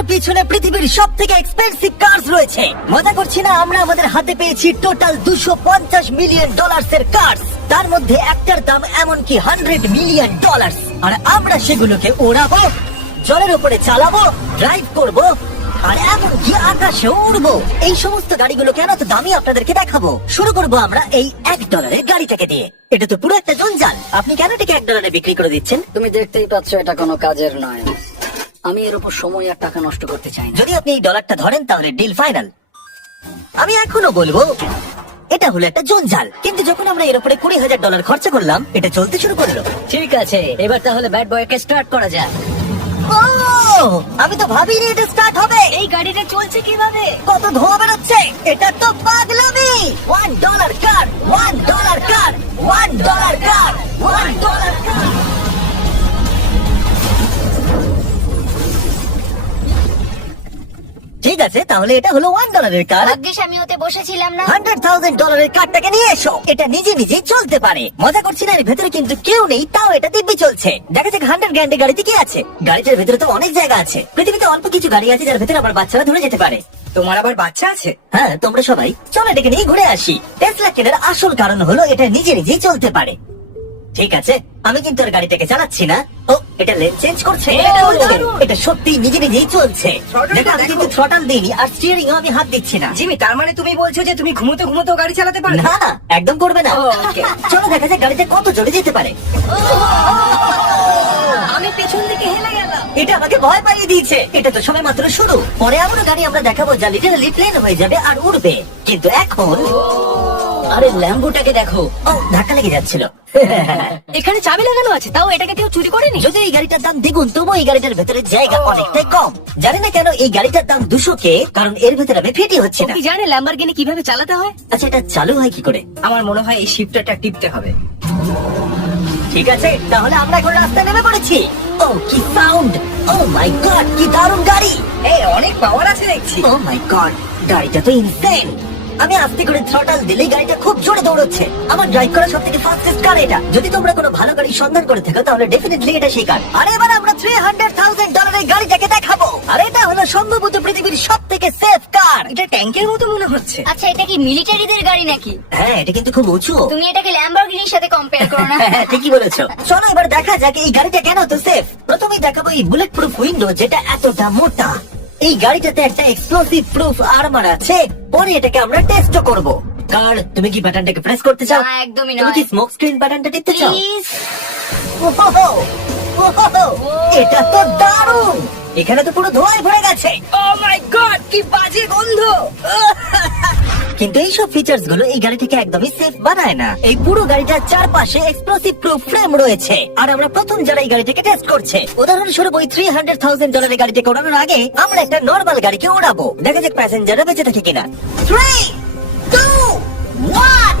আমার পিছনে পৃথিবীর সব থেকে এক্সপেন্সিভ কার্স রয়েছে। মজা করছি না, আমরা আমাদের হাতে পেয়েছি টোটাল $250 মিলিয়ন এর কার্স। তার মধ্যে একটার দাম এমনকি $100 মিলিয়ন। আর আমরা সেগুলোকে ওড়াবো, জলের উপরে চালাবো, ড্রাইভ করব, আর এমনকি আকাশে উড়বো। এই সমস্ত গাড়িগুলো কেন তো দামি আপনাদেরকে দেখাবো। শুরু করবো আমরা এই $1 গাড়িটাকে দিয়ে। এটা তো পুরো একটা জঞ্জাল। আপনি কেন এটাকে $1 বিক্রি করে দিচ্ছেন? তুমি দেখতেই পাচ্ছ এটা কোনো কাজের নয়। আমি এর উপর সময় আর টাকা নষ্ট করতে চাই না। যদি আপনি এই ডলারটা ধরেন তাহলে ডিল ফাইনাল। আমি এখনো বলবো এটা হলো একটা জঞ্জাল, কিন্তু যখন আমরা এর উপরে $20,000 খরচা করলাম, এটা চলতে শুরু করলো। ঠিক আছে, এবার তাহলে ব্যাড বয়কে স্টার্ট করা যায়। ও, আমি তো ভাবিনি এটা স্টার্ট হবে। এই গাড়িটা চলছে কিভাবে? কত ধোঁয়া বেরোচ্ছে, এটা তো পাগলামি। $1 কার, $1 কার, $1 কার, $1 কার। ঠিক আছে, তাহলে এটা হলো $1 কার। ভাগ্যিস আমি ওতে বসেছিলাম না। $100,000 কারটাকে নিয়ে এসো। এটা নিজে নিজেই চলতে পারে। মজা করছি না, এর ভেতরে কিন্তু কেউ নেই, তাও এটা দিব্যি চলছে। দেখা যাক 100 গ্র্যান্ডের গাড়িতে কি আছে। গাড়িটার ভেতরে তো অনেক জায়গা আছে। পৃথিবীতে অল্প কিছু গাড়ি আছে যার ভেতরে আবার বাচ্চারা ধরে যেতে পারে। তোমার আবার বাচ্চা আছে? হ্যাঁ, তোমরা সবাই চলো এটাকে নিয়ে ঘুরে আসি। টেসলা কেনার আসল কারণ হলো এটা নিজে নিজেই চলতে পারে। ঠিক আছে, আমি কিন্তু আর গাড়িটাকে চালাচ্ছি না। ও, এটা লেন চেঞ্জ করছে। এটা বলছে, এটা সত্যি নিজে নিজেই চলছে। দেখো, আমি কিন্তু থ্রটল দিইনি আর স্টিয়ারিং এ আমি হাত দিচ্ছি না। জিমি, তার মানে তুমি বলছো যে তুমি ঘুমোতে ঘুমোতে গাড়ি চালাতে পারো? না, একদম করবে না। ও, okay. চলো দেখা যাক গাড়িটা কত জোরে যেতে পারে। আমি পেছন দিকে হেলে গেলাম। এটা আমাকে ভয় পাইয়ে দিয়েছে। এটা তো সবে মাত্র শুরু। পরে এমন গাড়ি আমরা দেখাবো যা লিটারালি প্লেন হয়ে যাবে আর উড়বে। কিন্তু এখন আরে ল্যাম্বোটাকে দেখো। ও, ধাক্কা লেগে যাচ্ছিল। এখানে চাবি লাগানো আছে, তাও এটাকে কেউ চুরি করেনি। যদি এই গাড়িটার দাম দ্বিগুণ, তবু এই গাড়িটার ভেতরে জায়গা অনেকটাই কম। জানি না কেন এই গাড়িটার দাম 200K, কারণ এর ভেতরে আমি ফিটি হচ্ছে না। কি জানে ল্যাম্বরগিনি কিভাবে চালাতে হয়? আচ্ছা, এটা চালু হয় কি করে? আমার মনে হয় এই শিফটারটা টিপতে হবে। ঠিক আছে, তাহলে আমরা এখন রাস্তায় নেমে পড়েছি। ও, কি সাউন্ড! ও মাই গড, কি দারুণ গাড়ি! এই অনেক পাওয়ার আছে দেখছি। ও মাই গড, গাড়িটা তো ইনসেন। আমি আস্তে করে থ্রটল দিলেই গাড়িটা খুব জোরে দৌড়চ্ছে। আমার ড্রাইভ করা সব থেকে ফাস্টেস্ট কার এটা। যদি তোমরা কোনো ভালো গাড়ি সন্ধান করে থাকো তাহলে ডেফিনেটলি এটা সেই কার। আর এবার আমরা $300,000 গাড়িটাকে দেখাবো। আর এটা হলো সম্ভবত পৃথিবীর সব থেকে সেফ কার। এটা ট্যাঙ্কের মতো মনে হচ্ছে। আচ্ছা, এটা কি মিলিটারিদের গাড়ি নাকি? হ্যাঁ, এটা কিন্তু খুব উঁচু। তুমি এটাকে ল্যাম্বরগিনির সাথে কম্পেয়ার করো না। হ্যাঁ, ঠিকই বলেছো। চলো এবার দেখা যাক এই গাড়িটা কেন তো সেফ। প্রথমেই দেখাবো এই বুলেট প্রুফ উইন্ডো, যেটা এতটা মোটা। এই গাড়িটাতে একটা এক্সপ্লোসিভ প্রুফ আর্মার আছে। পরে এটাকে আমরা টেস্ট করব। কার, তুমি কি বাটনটাকে প্রেস করতে চাও? না, একদমই তুমি নয়। কি স্মোক স্ক্রিন বাটনটা টিপতে চাও? প্লিজ। ওহো, ওহো, এটা তো দারুণ। এখানে তো পুরো ধোঁয়ায় ভরে গেছে। ও মাই গড, কি বাজে গন্ধ। কিন্তু এইসব ফিচার্স গুলো এই গাড়িটাকে একদমই সেফ বানায় না। এই পুরো গাড়িটার চারপাশে এক্সপ্লোসিভ প্রুফ ফ্রেম রয়েছে। আর আমরা প্রথম যারা এই গাড়িটাকে টেস্ট করছে, উদাহরণস্বরূপ ওই $300,000 গাড়িটাকে ওড়ানোর আগে আমরা একটা নর্মাল গাড়িকে ওড়াবো। দেখা যাক প্যাসেঞ্জাররা বেঁচে থাকে কিনা। 3, 2, 1।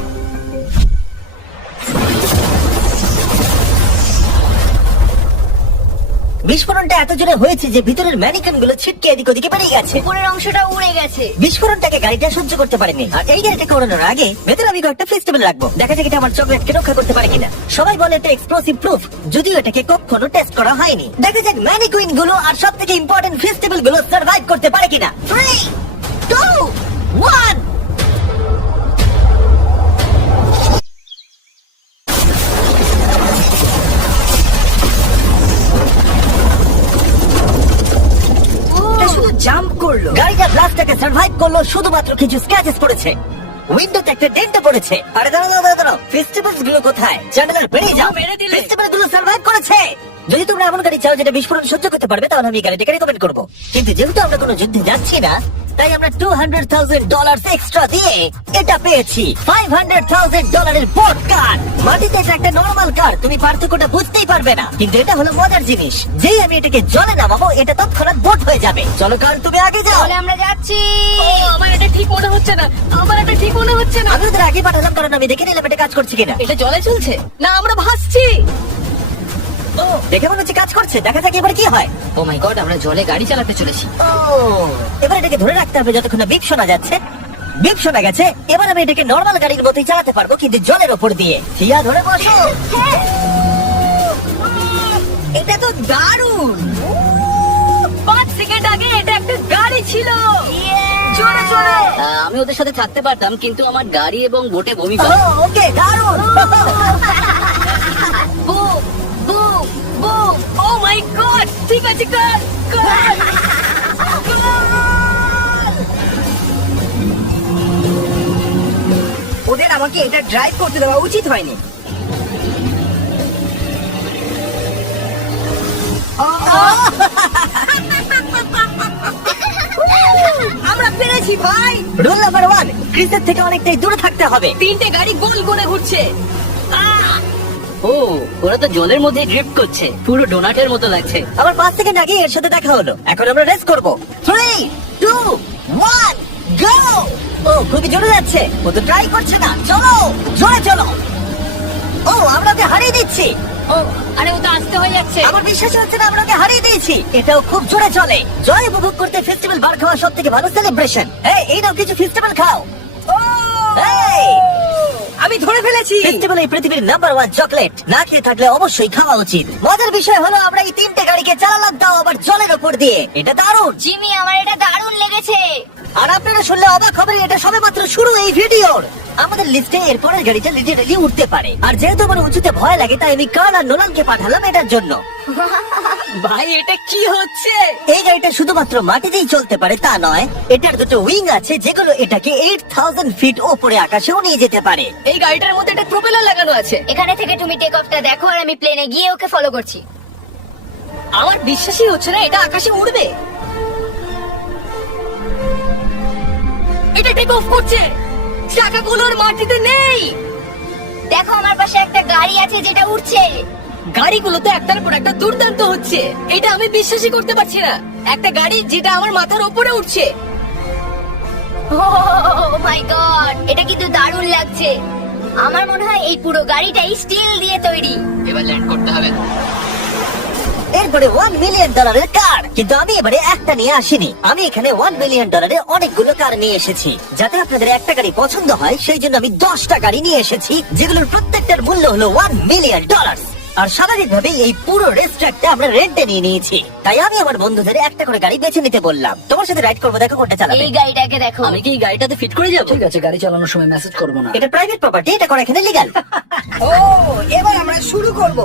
বিস্ফোরণটা এত জোরে হয়েছে যে ভিতরের ম্যানিকন গুলো ছিটকে এদিক ওদিকে বেরিয়ে গেছে। উপরের অংশটা উড়ে গেছে। বিস্ফোরণটাকে গাড়িটা সহ্য করতে পারেনি। আর এই গাড়িটাকে ওড়ানোর আগে ভেতরে আমি কয়েকটা ফেস্টিভ্যাল রাখবো। দেখা যাক এটা আমার চকলেটকে রক্ষা করতে পারে কিনা। সবাই বলে এটা এক্সপ্লোসিভ প্রুফ, যদিও এটাকে কখনো টেস্ট করা হয়নি। দেখা যাক ম্যানিকুইন গুলো আর সব থেকে ইম্পর্টেন্ট ফেস্টিভ্যাল গুলো সার্ভাইভ করতে পারে কিনা। 3, 2, 1। জাম্প করলো। গাড়িটা ব্লাস্টটাকে সার্ভাইভ করলো, শুধুমাত্র কিছু স্ক্র্যাচেস পড়েছে। উইন্ডোতে একটা ডেন্টও পড়েছে। আরে দাঁড়াও, ফেস্টিভ্যালস গুলো কোথায়? চ্যান্ডেলার বেরিয়ে যাও। মেরে দিলে। ফেস্টিভ্যাল গুলো সার্ভাইভ করেছে। যদি তোমরা এমন গাড়ি চাও যেটা বিস্ফোরণ সহ্য করতে পারবে, তাহলে আমি এই গাড়িটাকে রেকমেন্ড করবো। কিন্তু যেহেতু আমরা কোনো যুদ্ধে যাচ্ছি না, তাই আমরা $200,000 এক্সট্রা দিয়ে এটা পেয়েছি $500,000 এর বোট কার। মাটিতে এটা একটা নরমাল কার, তুমি পার্থক্যটা বুঝতেই পারবে না। কিন্তু এটা হলো মজার জিনিস, যেই আমি এটাকে জলে নামাবো এটা তৎক্ষণাৎ বোট হয়ে যাবে। চলো কার, তুমি আগে যাও। তাহলে আমরা যাচ্ছি। আমার এটা ঠিক মনে হচ্ছে না। আমি ওদের আগে পাঠালাম কারণ আমি দেখে নিলাম এটা কাজ করছে কিনা। এটা জলে চলছে না, আমরা ভাসছি। ও, দেখে মনে হচ্ছে কাজ করছে। দেখা যাক এবার কি হয়। ও মাই গড, আমরা জলে গাড়ি চালাতে চলেছি। ও, এবার এটাকে ধরে রাখতে হবে যতক্ষণ না বিপ শোনা যাচ্ছে। বিপ শোনা গেছে। এবার আমি এটাকে নরমাল গাড়ির মতোই চালাতে পারবো, কিন্তু জলের ওপর দিয়ে। থিয়া, ধরে বসো। এটা তো দারুণ। 5 সেকেন্ড আগে এটা আমি ওদের সাথে থাকতে পারতাম, কিন্তু আমার গাড়ি এবং বোটে বমি পায়। ওকে, দারুণ। Boom boom boom. Oh my god, ঠিক আছে, কর কর। ওদের আমাকে এটা ড্রাইভ করতে দেওয়া উচিত হয়নি। আমরা পেরেছি ভাই। রুল নাম্বার 1, ক্রিসের থেকে অনেকটাই দূরে থাকতে হবে। 3টে গাড়ি গোল করে ঘুরছে। ও, ওরা তো জলের মধ্যে ড্রিফট করছে, পুরো ডোনাটের মতো লাগছে। আমার 5 সেকেন্ড আগে এর সাথে দেখা হলো। এখন আমরা রেস করব। 3, 2, 1, গো! ও খুবই জোরে যাচ্ছে। ও তো ট্রাই করছে না। চলো, জোরে চলো। ও, আমরা ওকে হারিয়ে দিচ্ছি। ও আরে ও তো আসতে হয়ে যাচ্ছে। আমার বিশ্বাস হচ্ছে না আমরা ওকে হারিয়ে দিয়েছি। এটাও খুব জোরে চলে। জয় উপভোগ করতে ফেস্টিভ্যাল বার খাওয়া সব থেকে ভালো সেলিব্রেশন। এই নাও কিছু ফেস্টিভ্যাল খাও। এই আমি ধরে ফেলেছি। ফেস্টিভ্যাল এই পৃথিবীর নাম্বার 1 চকলেট। না খেয়ে থাকলে অবশ্যই খাওয়া উচিত। মজার বিষয় হলো আমরা এই 3টে গাড়িকে চালালাম, তাও আবার জলের উপর দিয়ে। এটা দারুণ। জিমি আমার এটা দারুণ লেগেছে। আর আপনারা শুনলে অবাক হবেন, এটা সবেমাত্র শুরু এই ভিডিওর। আমাদের লিস্টে এরপরের গাড়িটা লিটারেলি উঠতে পারে। আর যেহেতু আমার উঁচুতে ভয় লাগে, তাই আমি কার্ল আর নোলানকে পাঠালাম এটার জন্য। ভাই এটা কি হচ্ছে? এই গাড়িটা শুধুমাত্র মাটিতেই চলতে পারে তা নয়, এটার দুটো উইং আছে যেগুলো এটাকে 8000 ফিট ওপরে আকাশেও নিয়ে যেতে পারে। এই গাড়িটার মধ্যে একটা প্রপেলার লাগানো আছে। এখানে থেকে তুমি টেক অফটা দেখো আর আমি প্লেনে গিয়ে ওকে ফলো করছি। আমার বিশ্বাসই হচ্ছে না এটা আকাশে উড়বে। এটা টেক অফ করছে। চাকাগুলোর মাটিতে নেই। দেখো আমার পাশে একটা গাড়ি আছে যেটা উঠছে। গাড়িগুলোতে একটার পর একটা দুর্দান্ত হচ্ছে। এটা আমি বিশ্বাসই করতে পারছি না। একটা গাড়ি যেটা আমার মাথার উপরে উঠছে। ও মাই গড, এটা কিন্তু দারুণ লাগছে। আমার মনে হয় এই পুরো গাড়িটাই স্টিল দিয়ে তৈরি। এবার ল্যান্ড করতে হবে। এরপরে $1 মিলিয়ন কার। কিন্তু আমি এবারে একটা নিয়ে আসিনি। আমি এখানে $1 মিলিয়ন অনেকগুলো কার নিয়ে এসেছি। যাতে আপনাদের একটা গাড়ি পছন্দ হয়, সেই জন্য আমি 10টা গাড়ি নিয়ে এসেছি, যেগুলোর প্রত্যেকটার মূল্য হলো $1 মিলিয়ন। আর স্বাভাবিকভাবেই এই পুরো রেস ট্র্যাকটা আমরা রেন্টে নিয়ে নিয়েছি। তাই আমি আমার বন্ধুদের একটা করে গাড়ি বেছে নিতে বললাম। তোমার সাথে রাইড করবো, দেখো কোনটা চালাবে। এই গাড়িটাকে দেখো। আমি কি এই গাড়িটাতে ফিট করে যাবো? ঠিক আছে, গাড়ি চালানোর সময় মেসেজ করবো না। এটা প্রাইভেট প্রপার্টি, এটা করা এখানে লিগ্যাল। ও, এবার আমরা শুরু করব।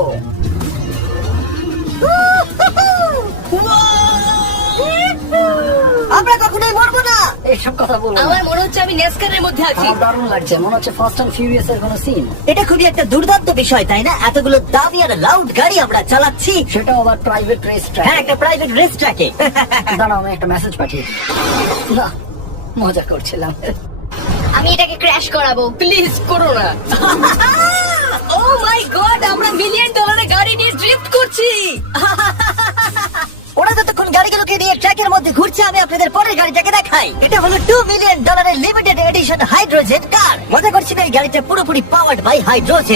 আমরা কখনোই মরবো না। এইসব কথা বলবো না। আমার মনে হচ্ছে আমি নেসকারের মধ্যে আছি। আমার দারুণ লাগছে, মনে হচ্ছে ফাস্ট অ্যান্ড ফিউরিয়াস এর কোনো সিন। এটা খুবই একটা দুর্দান্ত বিষয়, তাই না? এতগুলো দামি আর লাউড গাড়ি আমরা চালাচ্ছি। সেটাও আবার প্রাইভেট রেস ট্র্যাক। হ্যাঁ, একটা প্রাইভেট রেস ট্র্যাকে। দাঁড়াও, আমি একটা মেসেজ পাঠিয়ে না, মজা করছিলাম। আমি এটাকে ক্র্যাশ করাবো। প্লিজ করো না। ও মাই গড, আমরা $1 মিলিয়ন গাড়ি নিয়ে ড্রিফট করছি। ওরা যতক্ষণ গাড়িগুলোকে নিয়ে ট্র্যাকের মধ্যে ঘুরছে, আমি আপনাদের পরের গাড়িটাকে দেখাই। এটা হলো $2 million limited edition hydrogen car. মজা করছি না, এই গাড়িটা পুরোপুরি পাওয়ার্ড বাই হাইড্রোজেন।